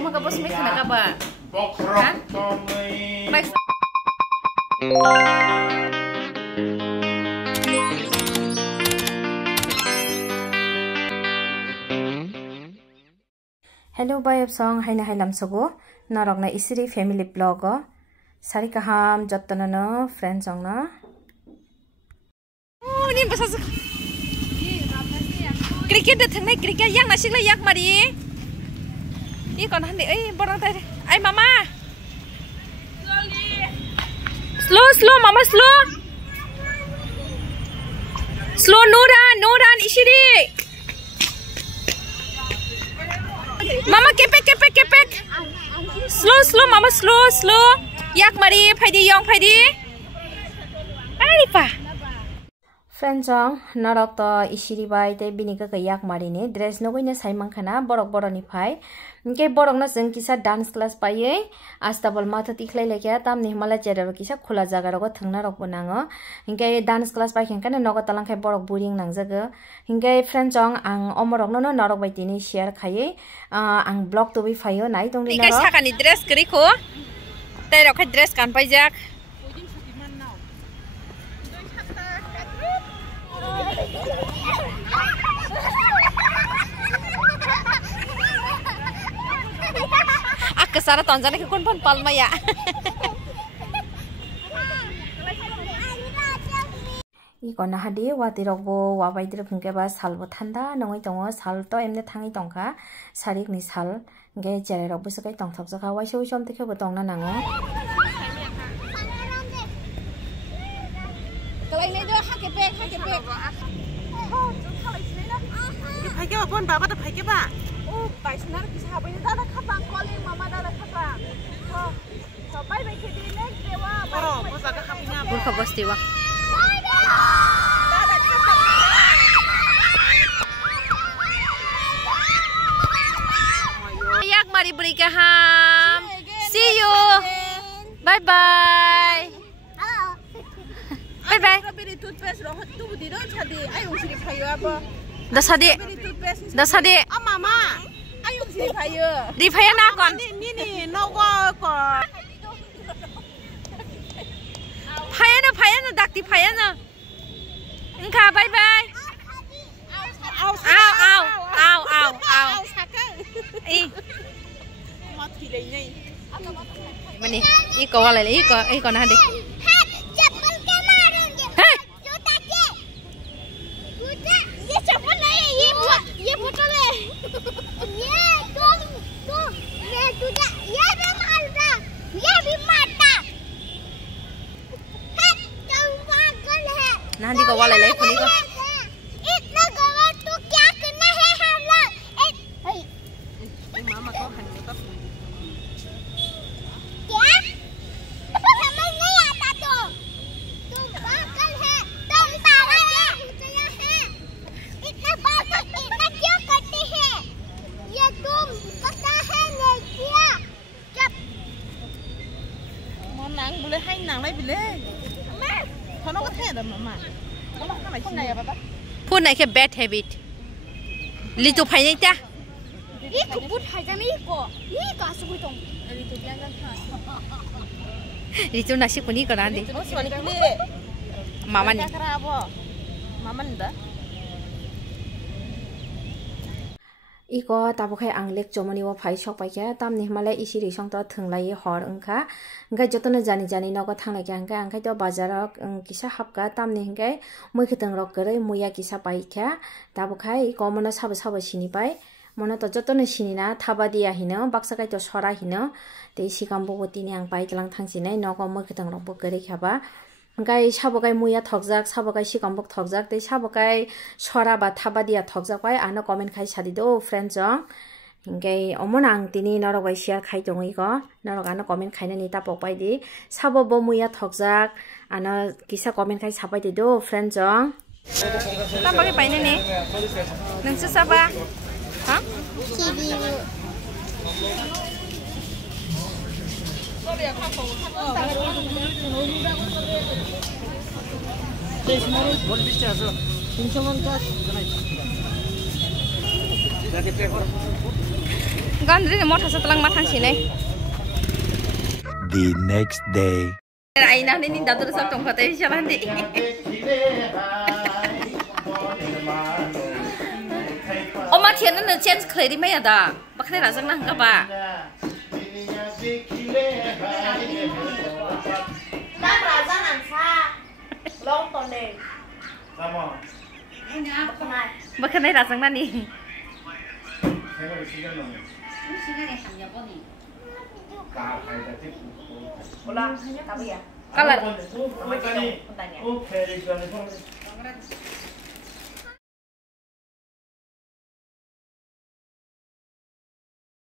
magkapos may ka ba? Ha? May... Hello bye song hai na hai lam sogo narok na Isiri family blog sari kaham jotna no friends song na oh ni basa cricket de thangnai cricket yang na sikla yak mari ni kon han de ei borang tai ai mama slow mama slow no run Isiri Mama kepek slow mama slow yak mari phaidi yong phaidi ari pa friends song narok to Isiri bai te binika ka yak mari ne dress no goina saimang khana borok ni phai ke borok na jeng kisa dance class paye astabal matha tikhlai lekya tam ni mala chera kisa khula jaga ro thangna rok bonango ke dance class pai khana nogo talang khai borok buring nangjaga ke friends song ang omorok no narok bai tini share khaye ang blog to bi phayo nai dong ni narok sakani dress kri kho tai rok khai dress kan pai jak kesana tonjana ke kun pon palma ya ikona hadi wati rokbo wabai dir phungke ba salbo thanda nongoi tongo sal to emne thangi tongkha sarik ni sal ge jere rokbo sakai tongthok jaka waisoi som te khebo tongna nango kalai ne do hake pek phai ke ba pon baba to phai ke ba Paisnar kisah apa ini dah khatang calling mama dah khatang. So bye bye kedi next dewa. Boro, bos agak kapinya. Burka bos dewa. Yak mari beri kaham. See you. Bye bye. Bye bye. Beri toothpaste roh tu budi roh chadi. Ayo sini kayu apa? Dasade. Oh mama. Ayo sini kayu. Di paya na kon. Ni nogo ko. Paya na dakti paya na. Engka bye bye. Au. Ih. Mati lei nei. Mani, iko wala le iko na handi. ये photo ले ये तू ये तुझा ये भी मारता ये भी मारता है तुम पागल है नांदी को वाले ले खुनी को इतना गलत तू क्या करना है हम लोग मामा को हंस तो क्या समझ नहीं आता तो तुम पागल है तुम पागल है इतना पागल इतना क्यों करते हैं ये तुम पता है नहीं क्या जब món nắng bule hay nắng lấy bule mẹ nó có thể được mà phun này à phun này cái bad habit li tu phải này ta đi tu bút hay ra mấy cô đi cả số bút tông đi tu đang đang thà đi tu nasi kuni cái đó đi mama này đó iko tabo khai anglek chomani wa phai shok pai kya tamni himale Isiri song to thunglai hor ongkha ngai jotona jani nogo thanglai kya angkai to bazar kisa hapka tamni hingai moi khitang rok gare muya kisa pai kya tabo khai iko mona sabo sini pai mona to jotona sini na thaba dia hino baksa kai to sora hino te sikam bo tini ang pai tlang thangsinai nogo moi khitang rok bo gare khaba Gai sabokai muya thokjak sabokai sikambok thokjak tei sabokai sora ba thaba dia thokjak pai ano comment khai sadi do friends jong gai omon ang tini narok bai share khai tongi ko narok ano comment khaina ni tapok pai di sabo bo muya thokjak ano kisa comment khai sapai di do friends jong tambagi pai ne nangsu saba ha Gandri mau thasa telang matang sini. The next day. Aina ni datur sab tong khatai jalan di. Oma thian na chance khlai di mai ada. Bakne ra jang na hanga ba. Đang ra jang an sa. Long ton de. Sama. Bakne ra jang na ni. 생활이 시간 넘네. 시간에 한여 보니. 다 가야 돼. 몰라. 답이야. Kalau 오케이. 오케이.